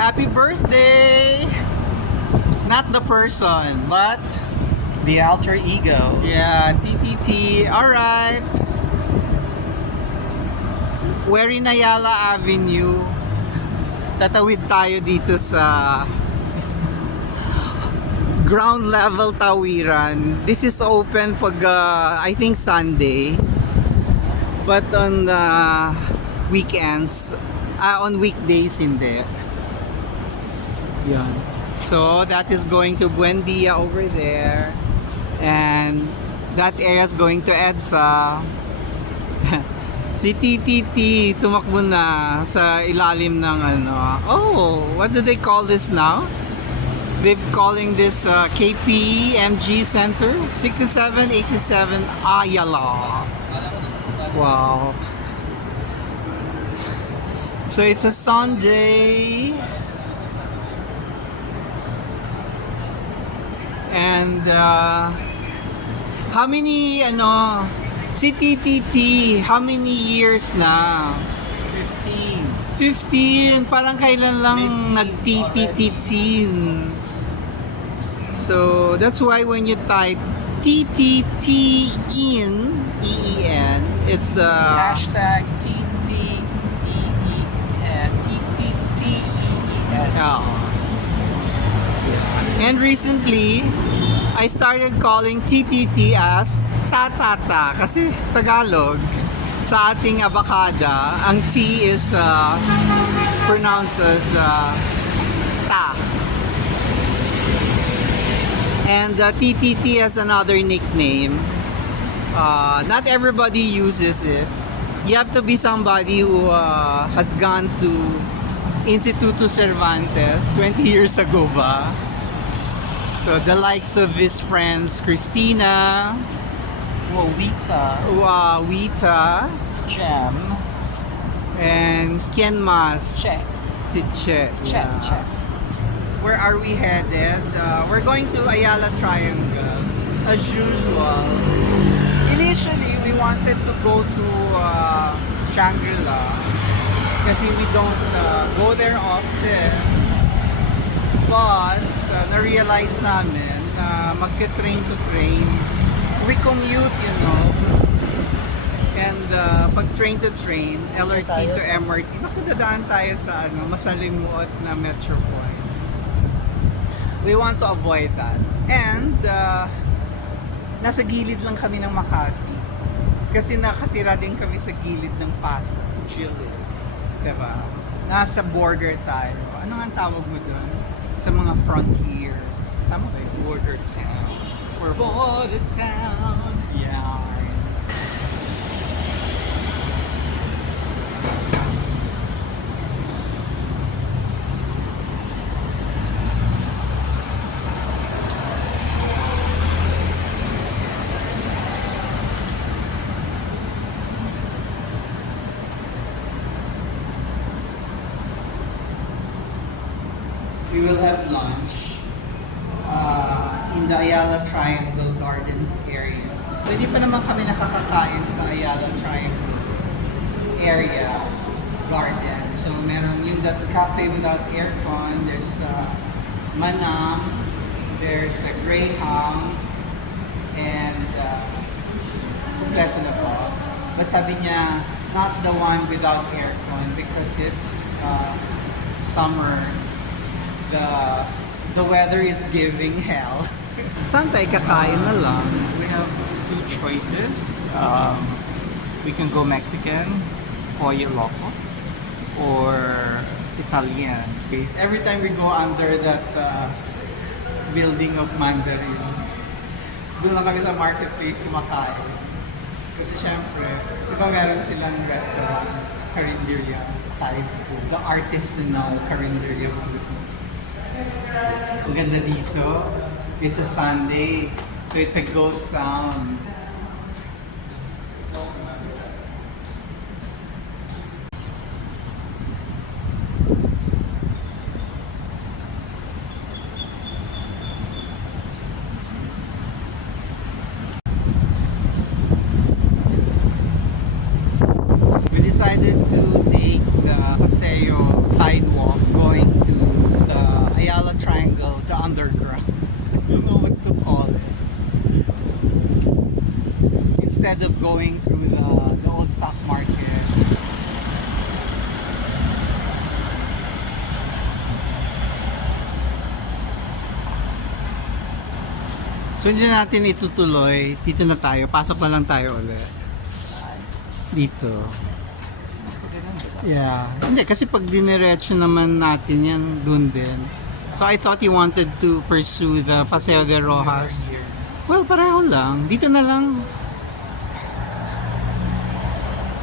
Happy birthday! Not the person, but the alter ego. yeah, TTT. Alright. We're in Ayala Avenue. Tatawid tayo dito sa ground level tawiran. This is open pag I think Sunday. But on the weekends, on weekdays hindi. Yan. So that is going to Buendia over there, and that area is going to EDSA. Si TTT tumakbo na sa ilalim ng ano. Oh, what do they call this now? They're calling this KPMG Center 6787 Ayala. Wow. So it's a Sunday. And how many si TTT, how many years na? 15. Parang kailan lang nag-TTT. So that's why when you type TTT in EEN, it's the Hashtag TTEEN. TTTEEN. And recently, I started calling TTT as tatata kasi Tagalog. Sa ating abakada, ang T is pronounced as ta. And TTT has another nickname. Not everybody uses it. You have to be somebody who has gone to Instituto Cervantes 20 years ago ba? So the likes of his friends Christina, Wita, Jam, and Ken Mas. Che. Si Che. Che. Where are we headed? We're going to Ayala Triangle as usual. Initially, we wanted to go to Shangri-La kasi we don't go there often. But na-realize namin na magte-train to train. We commute, you know. And pag train to train, LRT to MRT, naku, dadaan tayo sa masalimuot na metro point. We want to avoid that. And nasa gilid lang kami ng Makati. Kasi nakatira din kami sa gilid ng Pasay. Chile. Diba? Nasa border tayo. Ano nga ang tawag mo doon? Sa mga frontiers. Tama ba? Border town. Or border town. Yeah. We will have lunch in the Ayala Triangle Gardens area. So, hindi pa naman kami nakakakain sa Ayala Triangle area garden. So meron yung that cafe without aircon, there's Manam, there's a Greyhound, and kompleto na po. But sabi niya, not the one without aircon because it's summer. The weather is giving hell. Saan tayo kakain na lang? We have two choices. We can go Mexican, Pollo Loco, or Italian. Every time we go under that building of Mandarin, doon lang kami sa marketplace kumakain. Kasi syempre, di ba meron silang restaurant, Carinderia, Thai food, the artisanal Carinderia food. Ang ganda dito. It's a Sunday, so it's a ghost town. We decided to take the Paseo sidewalk going to instead of going through the old stock market. So hindi natin itutuloy. Dito na tayo. Pasok na lang tayo ulit. Dito. Yeah. Hindi, kasi pag diniretso naman natin yan, dun din. So I thought you wanted to pursue the Paseo De Roxas. Well, pareho lang. Dito na lang.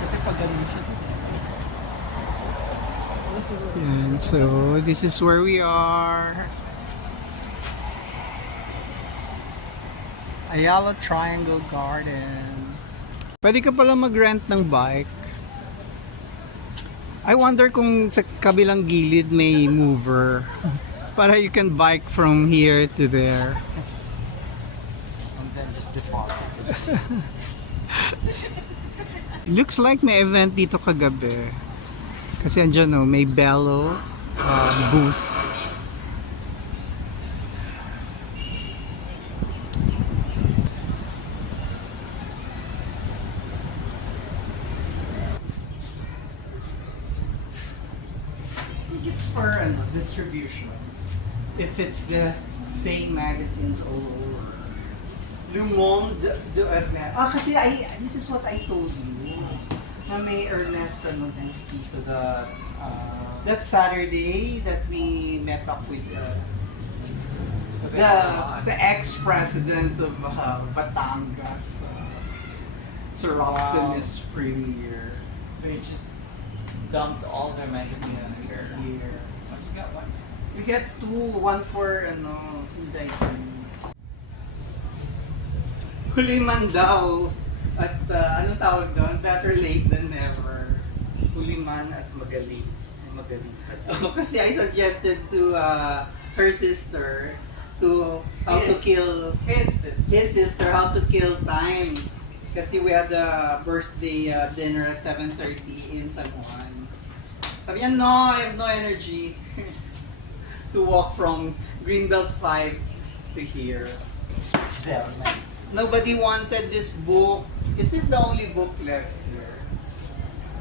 Kasi pag ganun siya. Yan. So, this is where we are. Ayala Triangle Gardens. Pwede ka pala mag-rent ng bike. I wonder kung sa kabilang gilid may mover. Para you can bike from here to there. And then just depart. It looks like may event dito kagabi. Kasi andyan no, may bello booth. It's for distribution. If it's the same magazines all over. Le Monde de Hermes. Kasi this is what I told you. Na may Hermes dito that Saturday that we met up with the ex-president of Batangas, Sir Optimus Premier. They just dumped all their magazines here. Oh, you got one? We get two, one for indictment. Huliman daw. At anong tawag doon? Better late than never. Huliman at magaling. Kasi I suggested to her sister how to kill his sister how to kill time. Kasi we had a birthday dinner at 7:30 in San Juan. Sabi niya, no, I have no energy to walk from Greenbelt 5 to here. Very nice. Nobody wanted this book. Is this the only book left here?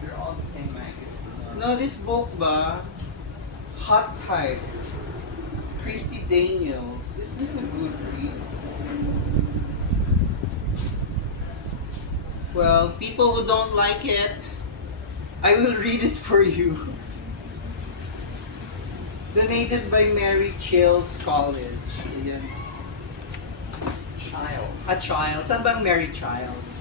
They're all the same magazine. No, this book ba? Hot Type. Christy Daniels. Is this a good read? Well, people who don't like it, I will read it for you. Donated by Mary Childs College. Ayan. A Child. Saan bang Mary Childs?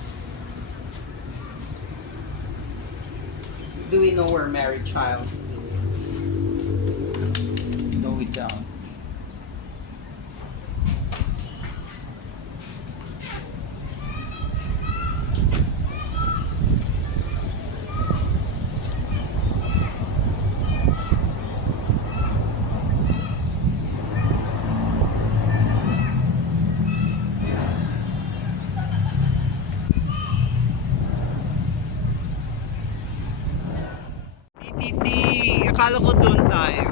Do we know where Mary Childs is? No, we don't. TTT. Akala ko doon tayo.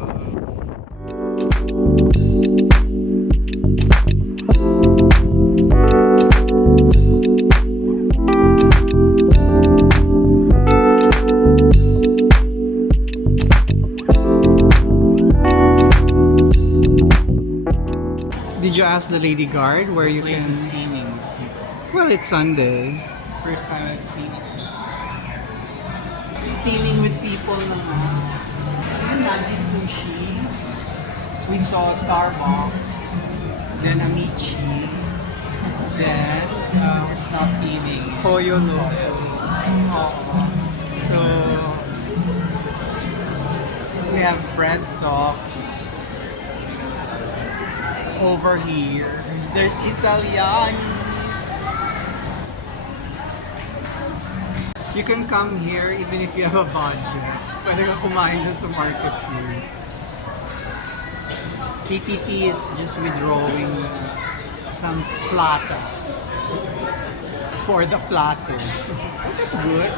Did you ask the lady guard where you Place can? is teeming with people. Well, it's Sunday. First time I've seen it. Teaming with people na Nagi Sushi. We saw Starbucks. Then Amici. Then It's not teeming. Pollo Loco. So we have bread talk over here. There's Italianis. You can come here even if you have a budget. Pwede ka kumain dun sa marketplace. TTT is just withdrawing some plata for the platter. That's good.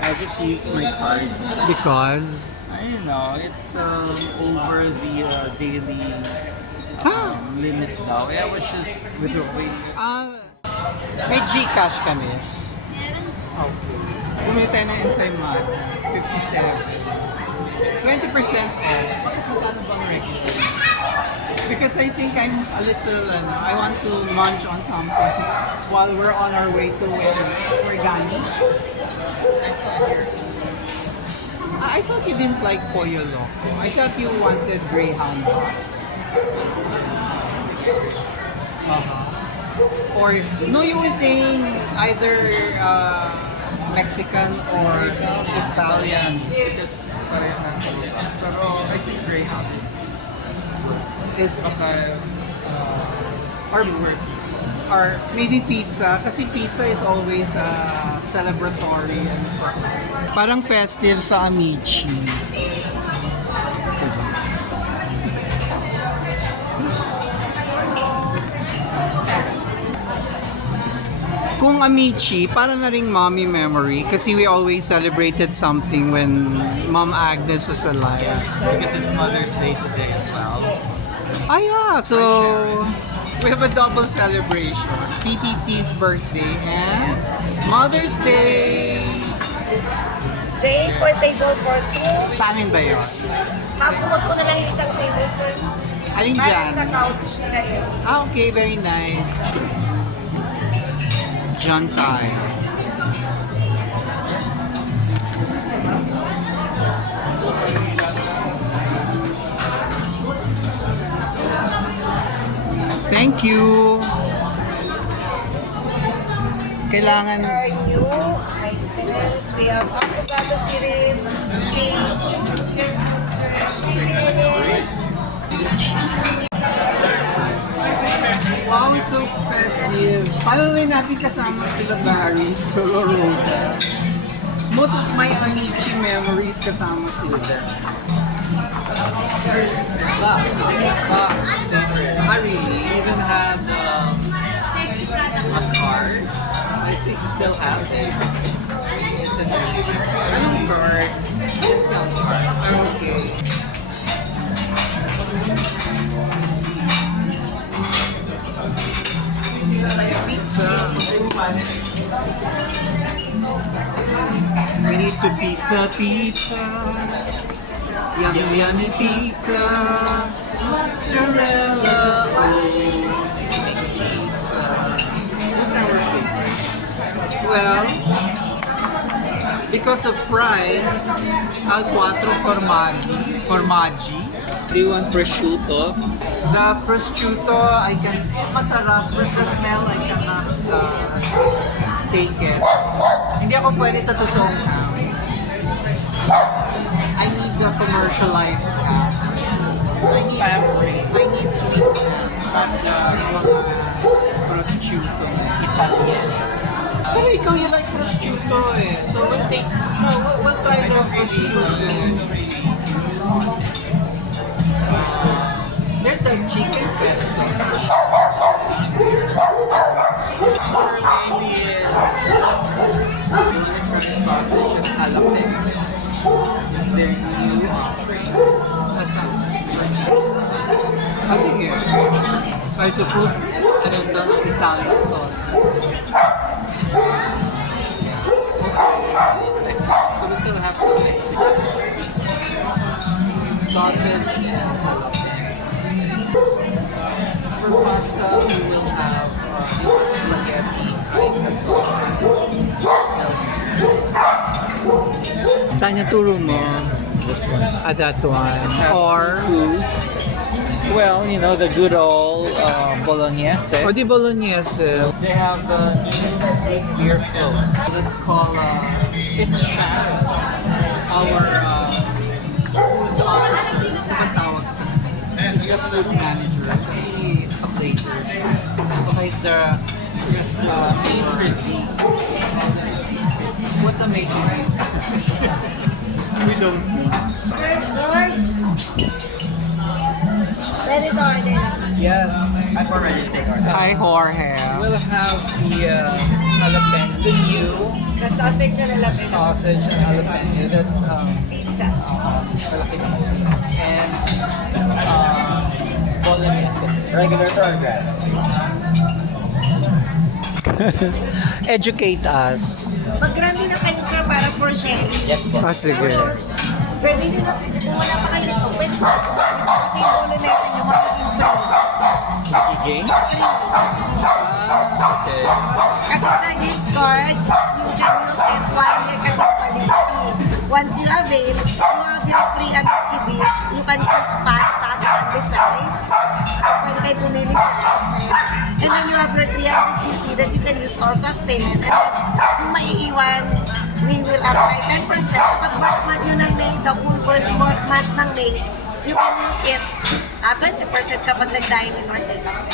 I just used my card. Because I don't know. It's over the daily limit now. Yeah, I was just withdrawing. May Gcash ka, miss? Okay. Bumili tayo ng ensaymada. 57. 20% off. Magkano bang regular? Because I think I'm a little, I want to munch on something while we're on our way to Origami. I thought you didn't like Pollo Loco. I thought you wanted Greyhound. Or, no, you were saying either Mexican or Italian. Because pero I think Greyhound is okay. Or maybe pizza, kasi pizza is always celebratory and parang festive sa Amici. Kung Amici, para na ring mommy memory kasi we always celebrated something when Mom Agnes was alive. Because it's Mother's Day today as well. Ah yeah, so we have a double celebration. TTT's birthday and Mother's Day. Jay, for table for two. Sa amin ba yun? Mapuwag ko na lang yung isang table for Alin para dyan? sa couch na yun. Ah, okay, very nice. Dyan tayo. Thank you. Kailangan Our new items, we have avocado series, wow, it's so festive. Paano rin natin kasama sila Barry, Solo Rosa? Most of my Amici memories kasama sila. Ah, really? Even had a card. I think still have it. Anong card? Discount card. Ah, okay. Pizza. We need to pizza. Yummy, yummy pizza. Mozzarella. Pizza. What's our favorite? Well, because of price, al 4 formaggi. Do you want prosciutto? The prosciutto, I can, masarap, but the smell, I cannot take it. Hindi ako pwede sa totoong ham. I need the commercialized ham. I need sweet, not the prosciutto. Italian. Pero ikaw, you like prosciutto eh. So we'll try the prosciutto. There's a chicken pesto. Or maybe we're gonna try sausage and jalapeno. Is their new offering? Ah, sige. So I suppose, ano daw ng Italian sauce. Mexican. So we still have some Mexican. Sausage and jalapeno. For pasta, we will have spaghetti with sauce. Saan niya turo mo? This one. That one. Or, Food. Well, you know, the good old bolognese. o di bolognese. They have the beer float. Let's call, it's Sharon, our food officer. Ano ba tawag sa food manager? Kasi appraiser. Okay, is the matron D. What's a matron D? We don't know. George, ready to order na. Yes, I'm already taking our Hi, Jorge. We'll have the jalapeno, the new The sausage and jalapeno. sausage and jalapeno. That's Pizza. and bolognese. Regulars or grass? Educate us. Mag-grande na kayo, sir, para for sharing. Yes po. Ah, sige. Tapos, pwede nyo na, kung wala pa kayo nito, pwede nyo kasi yung bolognese nyo magiging free. Game? Okay. Kasi sa this card, you can use it 1 year kasi validity. Once you avail, you have your free Amici dish. You can choose pasta and the size. Pwede kayo pumili dyan. And then you have your 300 GC that you can use also as payment. And then yung maiiwan, we will apply 10%. Kapag work month yun ng May, the full work month ng May, you can use it 20% kapag nag-dining or take-out.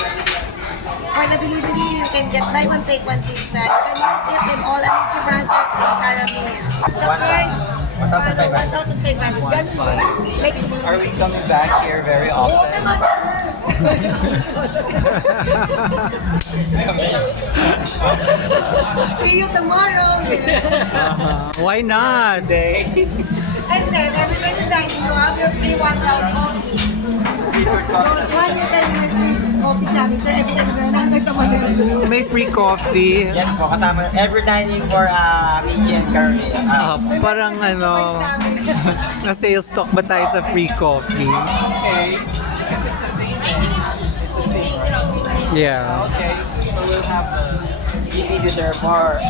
For the delivery, you can get buy one, take one pizza. You can use it in all Amici branches in Carabinian. The card, 1,500. Ganun mo. Are we coming back here very Oo often? naman, see you tomorrow. Why not? And then, every time you dine, you have your free 1 round coffee. So, once you can have free coffee sa amin, so every time you dine, hanggang sa Manila. May free coffee. Yes po, kasama every dining for Amici and Hermes. Parang ano, na sales talk ba tayo sa free coffee? Okay. This is the same. It's the same, right? Yeah. Okay. So we'll have GPC sir for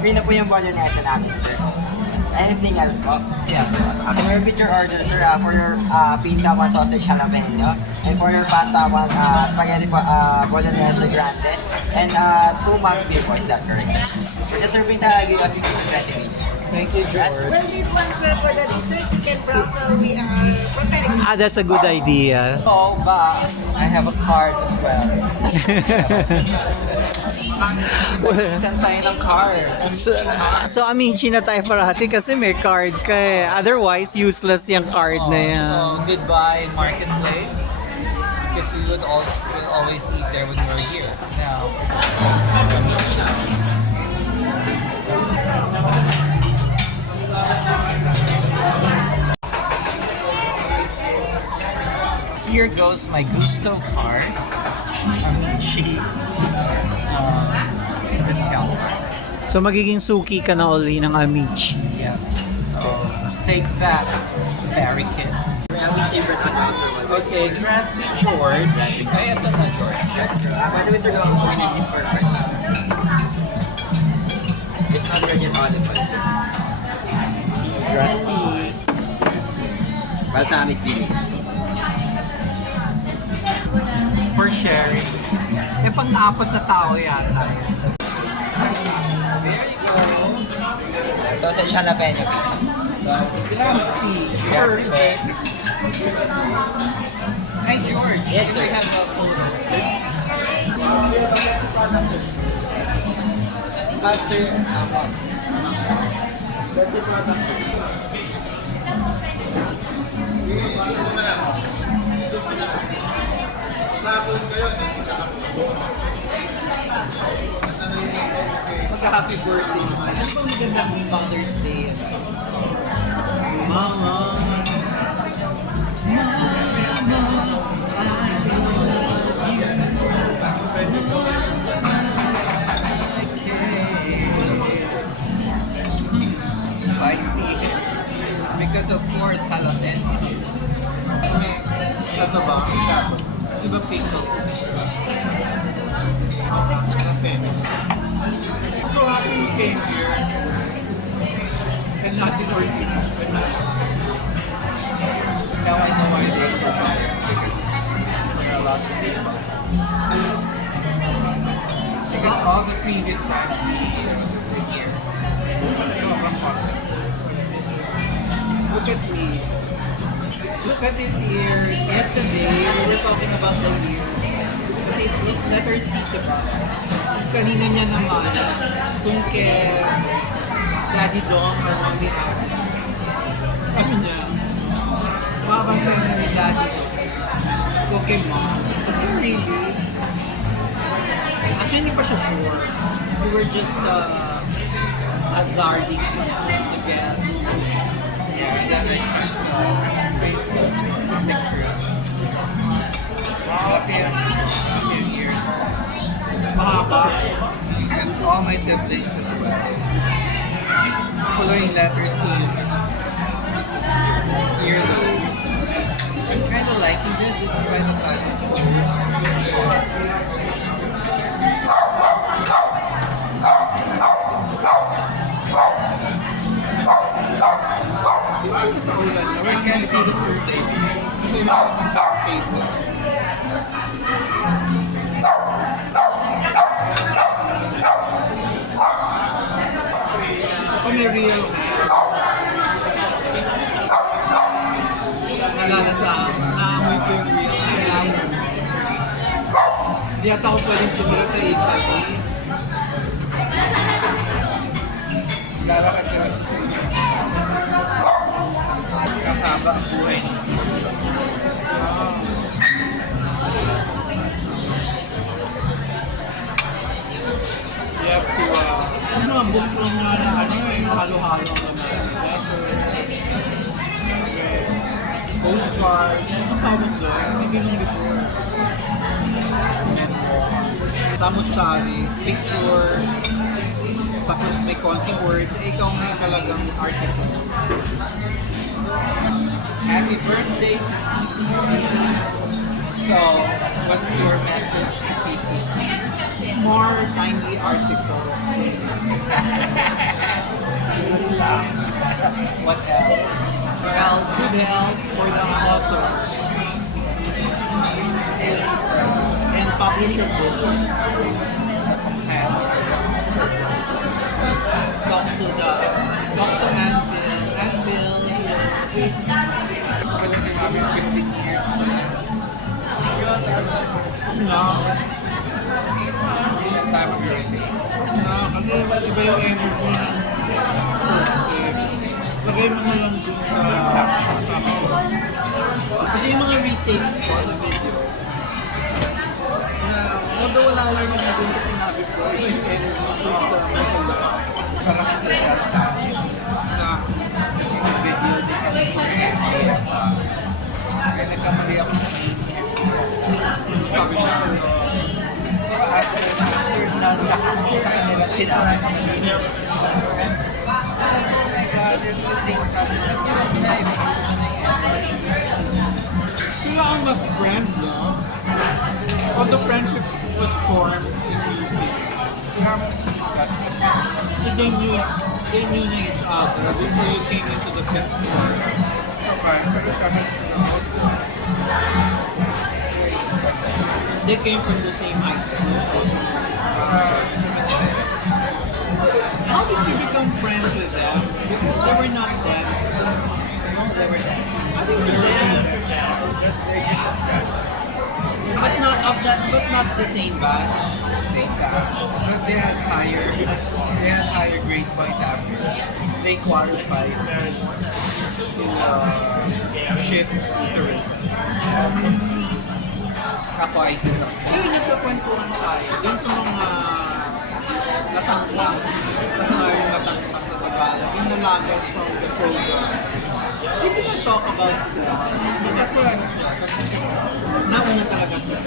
free na po yung bolognese namin sir. Anything else po? yeah. Can you repeat your order sir for your pizza, 1 sausage jalapeno, and for your pasta, 1 spaghetti bolognese grande, and 2 mango beer po, is that correct sir? For the serving time, I'll give you 15 to 20 minutes. Thank you, George. Well, this one, sir, for the dessert, you can browse while we are preparing. That's a good idea. Oh, but I have a card as well. Send tayo ng card. So Amici na tayo parati kasi may card ka eh. Otherwise, useless yung card na yan. So, goodbye Marketplace. Because we'll always eat there when we're here. Now, here goes my Gusto card. Amici discount card. So magiging suki ka na uli ng Amici. Yes. So take that, barricade. Amici for that sir. Okay, grazie George. Ay, ito na George. By the way sir, go po in for card. It's not virgin olive oil sir. Grazie. Balsamic vinegar. For sharing. Eh, pang-apat na tao yata. There you go. Sausage jalapeno pizza. Grazie. Perfect. Hi George. Yes, sir. We have a photo. Sir, Magka-happy birthday naman. Ano bang magandang Mother's Day? Mama. Spicy. Because of course, jalapeno. Ano ba? Di ba pickle? Jalapeno. So happy you came here and nothing or eating. Now I know why they're so tired because they're allowed to be. Because all the previous times we were here, sobrang hot. Look at me. Look at this ears. Yesterday, we were talking about the ears. Kasi it's letter C, diba? Kanina niya naman, kung kay Daddy Dong or Mommy Ann. Sabi niya, mabagay na ni Daddy kung kay Mom. Really? Actually, hindi pa siya sure. We were just hazarding the guess. Yeah, and then I checked Facebook pictures. Wow, a few years. Mahaba. all my siblings as well. Following letter C. Yearly. I'm kind of liking this despite the fact it's so I can't see the fruit. May real nalalasahan, naamoy ko yung real hand. Hindi ata ako pwedeng tumira sa Italy. Lalakad ka lang sa inyo. Kakaba ang buhay ng You have to, mga books lang na yung halo-halo naman. Postcard, ang tawag doon, hindi nung before. Samut-sari, picture, tapos may konting words, ikaw nga talagang artist. Happy birthday to TTT. So, what's your message to TTT? More timely articles. What else? Well, good health for the author. And publish a book. Talk to Anvil. What is it, maybe 15 years? No. Time of your life. Kasi iba yung energy ng lagay mo na lang dun sa kasi yung mga retakes ko sa video although wala lang naman dun sa sinabi ko yung energy dun sa mga Parang kasi siya na yung video din kami kaya nagkamali ako sa sabi niya after sa kanila sinabi sila ang mas friend, no? All the friendship was formed in UP. So they knew each other before you came into the picture. They came from the same high school. How did you become friends with them? Because they were not them. I think you're them. But not the same batch. same batch, but they had higher grade point after. They qualified in shift tourism. Ako ay dito. Pero nagkakwentuhan tayo dun sa mga natangkang sa Tagalog, yung nalagas from the program. Did you not talk about sera? Nauna talaga sila.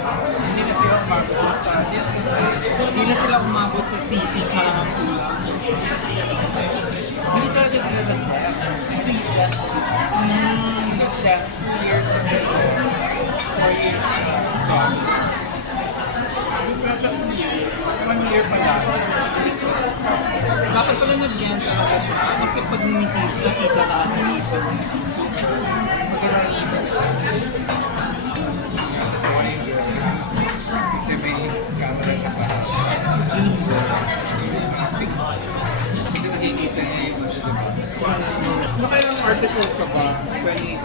Hindi na sila umabot sa thesis na lang ang kulang. Hindi talaga sila nag-left. Because that 2 years ago, 4 years ago, because sa 2 years, 1 year pa lang. Dapat pala nag-gen talaga siya. Kasi pag nimitis siya, kita lahat ng ipon niya. Magandang ibig. Kasi may camera sa pa. Hindi nakikita niya yung Nakailang article ka ba when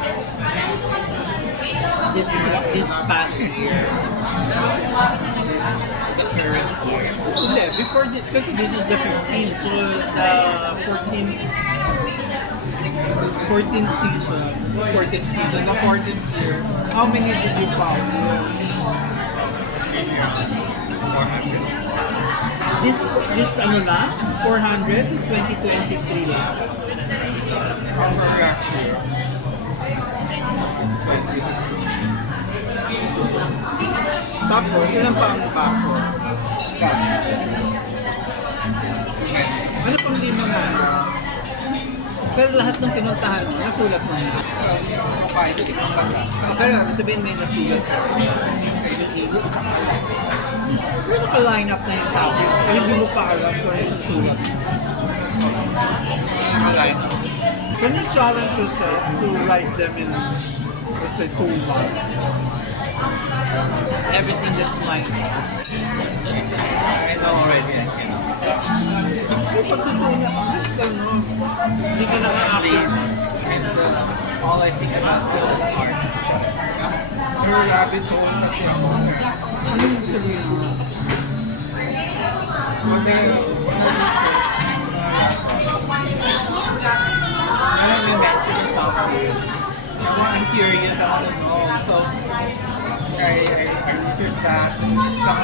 this past year? The current year? Hindi, before kasi this is the 15th, so the 14th season, the 14th year, how many did you publish? 400. This ano lang? 400? 2023 lang? Tapos, ilan pa ang backward? Pero lahat ng pinuntahan mo, nasulat mo na. Kahit isang bata. Pero sabihin may nasulat ka. Isang bata. Pero naka-line up na yung topic. Pero hindi mo pa alam kung ano yung sulat mo. Nakaline. Can you challenge yourself to write them in, let's say, 2 months? Everything that's lined up. I know already. I can. Yung pagtutunan, just hindi ka naka-active. And all I think about is art. Pero rabbit hole kasi ako. Ano yung sabihin mo? Alam mo, mention something. I'm curious, I want to know. So, I researched that. Saka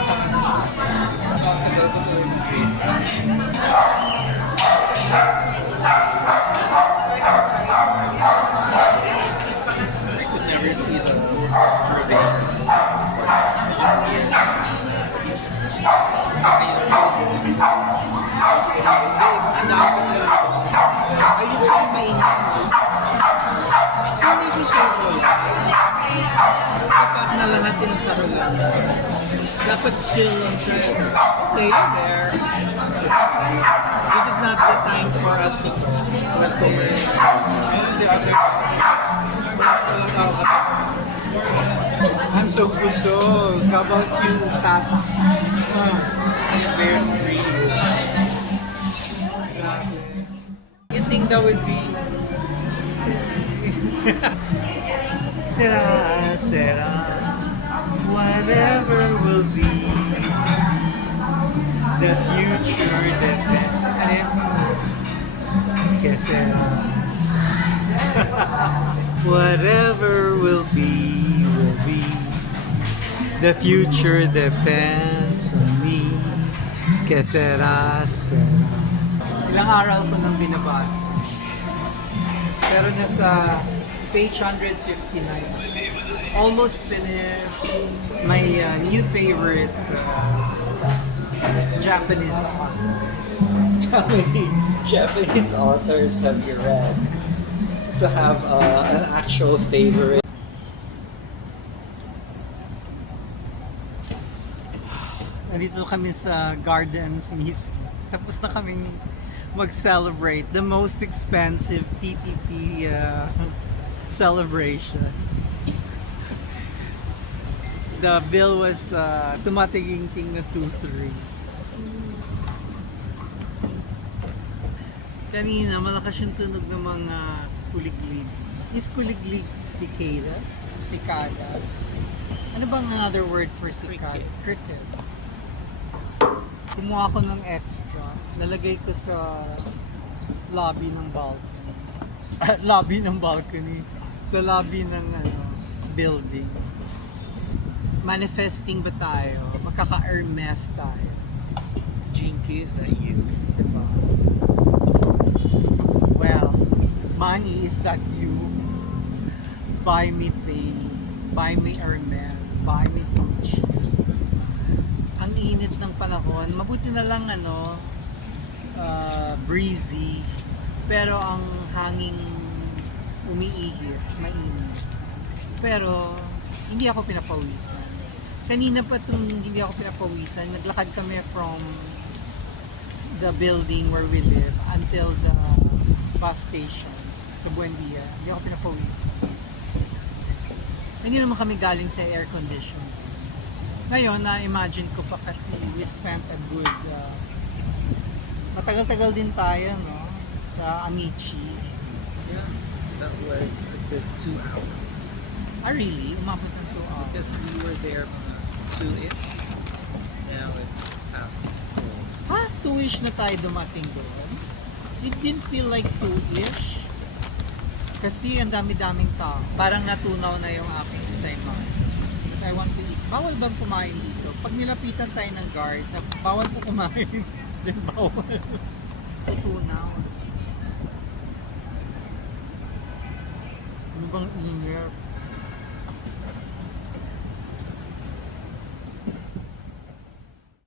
tagal ko sa illustration. I could never see the verbatim. Just hear Ayun siya yung mainit. So, hindi susuko lang. Dapat na lahat tinataro lang. Dapat chill lang siya. Okay, there. This is not the time for us to go. Kasi, I'm so busog. How about you, Tat? Very free. you think that would be... Sera, sera, whatever will be, the future depends. Ano yun? Que sera. Whatever will be, the future depends on me. Que sera, sera. Ilang araw ko nang binabasa. Pero nasa page 159. Almost finished. My new favorite Japanese author. How many Japanese authors have you read to have an actual favorite? Nandito kami sa gardens mismo. Tapos na kaming mag-celebrate the most expensive TTT celebration. The bill was tumatiging-ting na 2-3. Kanina, malakas yung tunog ng mga kuliglig. Is kuliglig cicada? Cicada? Ano bang another word for cicada? Cricket. Kumuha ko ng extra. Nalagay ko sa lobby ng balcony. Lobby ng balcony. Sa lobby ng building. Manifesting ba tayo? Magkaka-Hermes tayo. Jinky, is that you? Diba? Well, money is that you. Buy me things. Buy me Hermes. Buy me Gucci. Ang init ng panahon. Mabuti na lang breezy. Pero ang hanging umiigit. Mainit. Pero hindi ako pinapawisan. Kanina pa itong hindi ako pinapawisan. Naglakad kami from the building where we live until the bus station sa Buendia. Hindi ako pinapawisan. Hindi naman kami galing sa air condition. Ngayon, na-imagine ko pa kasi we spent a good matagal-tagal din tayo sa Amici. Yeah, that was a good 2 hours. Ah, really? Umabot ng 2 hours. Because we were there mga 2-ish. Now it's past 4. Ha? 2-ish na tayo dumating doon? It didn't feel like 2-ish. Kasi ang dami-daming tao. Parang natunaw na yung aking ensaymada. I want to eat. Bawal bang kumain dito? Pag nilapitan tayo ng guard, bawal po kumain. Then bawal. Tutunaw. Ano bang inip?